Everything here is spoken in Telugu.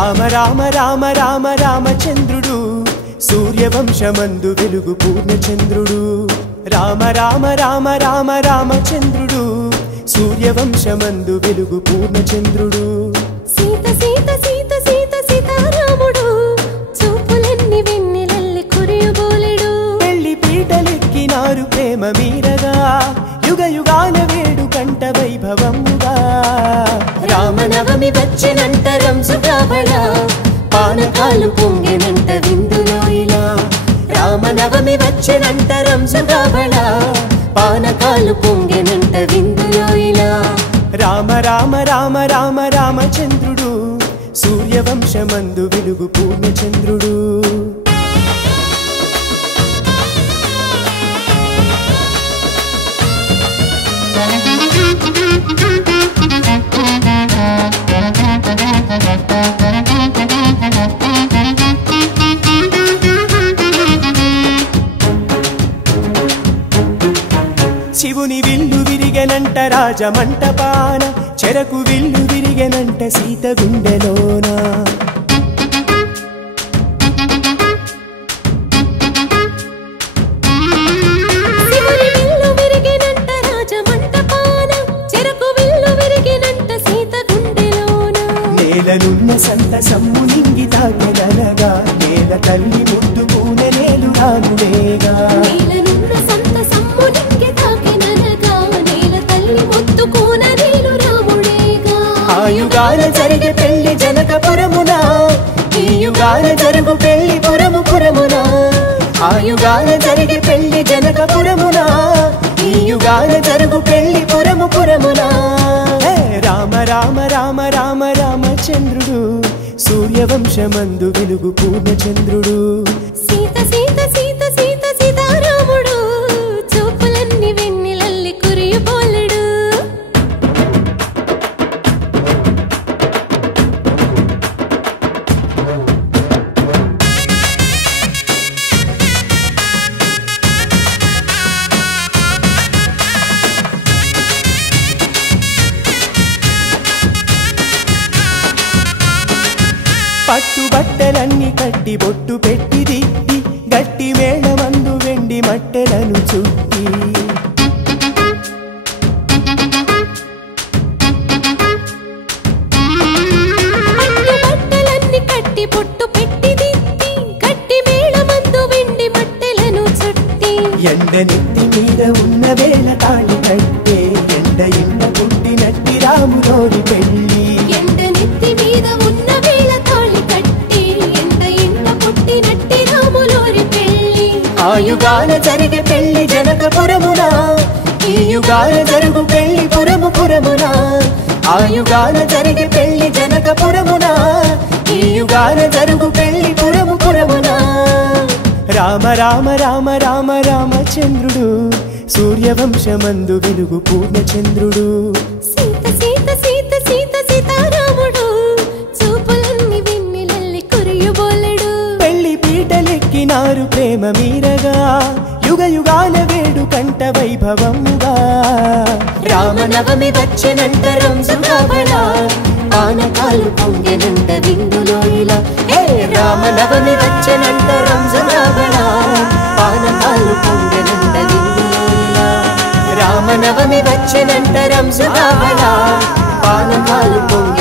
రామ రామ రామ రామ రామచంద్రుడు సూర్యవంశమందు వెలుగు పూర్ణచంద్రుడు రామ రామ రామ రామ రామచంద్రుడు సూర్యవంశమందు వెలుగు పూర్ణచంద్రుడు సీత సీత సీత సీత సీతారాముడు చూపులన్నీ వెన్నెలల్లి కురియబోలెడు పెళ్లి పీటలెక్కినారు ప్రేమ మీరగా యుగ యుగాల వేడు కంట వైభవముగా రామనవమి వచ్చెనంట రంసుగాబళ పానకాలు పొంగెనంట విందులో ఇలా రామనవమి వచ్చెనంట రంసుగాబళ పానకాలు పొంగెనంట విందులో ఇలా రామ రామ రామ రామ రామచంద్రుడు సూర్యవంశమందు వెలుగు పూర్ణచంద్రుడు శివుని విల్లు విరిగెనంట రాజమంటపాన చెరకు విల్లు విరిగెనంట సీత గుండెలోన శివుని విల్లు విరిగెనంట రాజమంటపాన చెరకు విల్లు విరిగెనంట సీత గుండెలోన నేలనున్న సంత సమ్ము నింగి తాకెదనగా నేల తల్లి ముద్దుకూనె నేలు రాగులేగా నేలనున్న సంత సమ్ము నింగి తాకెననగా నేల తల్లి ముద్దుకూన నీలు రాముడేగా ఆయుగాన జరిగే పెళ్లి జనకపురమున ఈ యుగాన జరుగు పెళ్లి పురము పురమున ఆయుగాన జరిగే పెళ్లి జనకపురమున ఈ యుగాన జరుగు పెళ్లి పురము పురమున రామ రామ రామ రామ రామచంద్రుడు సూర్యవంశమందు వెలుగు పూర్ణచంద్రుడు సీత సీత సీత సీత సీతారాముడు చూపులన్నీ వెన్నెలల్లి కురియబోలెడు పట్టు బట్టలన్నీ కట్టి బొట్టు పెట్టి దిట్టి గట్టి మేళమందు వెండి మట్టెలను చుట్టి పట్టు బట్టలన్నీ కట్టి బొట్టు పెట్టి దిద్ది గట్టి మేళమందు వెండి మట్టెలను చుట్టి ఎండ నెత్తి మీద ఉన్న వేళ తాళి కట్టే ఎండ ఎండ పుట్టినట్టి రాములోని పెళ్ళి ఎండ నెత్తి మీద ఉన్న వేళ తాళి కట్టి ఎండ ఎండ పుట్టినట్టి రాములోని పెళ్లి ఆయుగాన జరిగే పెళ్లి జనకపురమున ఈ యుగాన జరుగు పెళ్లి పురము పురమున ఆయుగాన జరిగే పెళ్లి జనకపురమున ఈ యుగాన జరుగు పెళ్లి పురము పురమున రామ రామ రామ రామ రామచంద్రుడు సూర్యవంశమందు వెలుగు పూర్ణచంద్రుడు సీత సీత సీత సీత సీతారాముడు చూపులన్నీ వెన్నెలల్లి కురియబోలెడు పెళ్లి పీటలెక్కినారు ప్రేమ మీరగా యుగ యుగాల వేడు కంట వైభవముగా రామనవమి వచ్చెనంట రంసుగాబళ పానకాలు పొంగెనంట విందులో ఇలా రామనవమి వచ్చెనంట రంజుగాబళ పానకాలు పొంగెనంట విందులో ఇలా రామనవమి వచ్చెనంట రంజుగాబళ పానకాలు పొంగె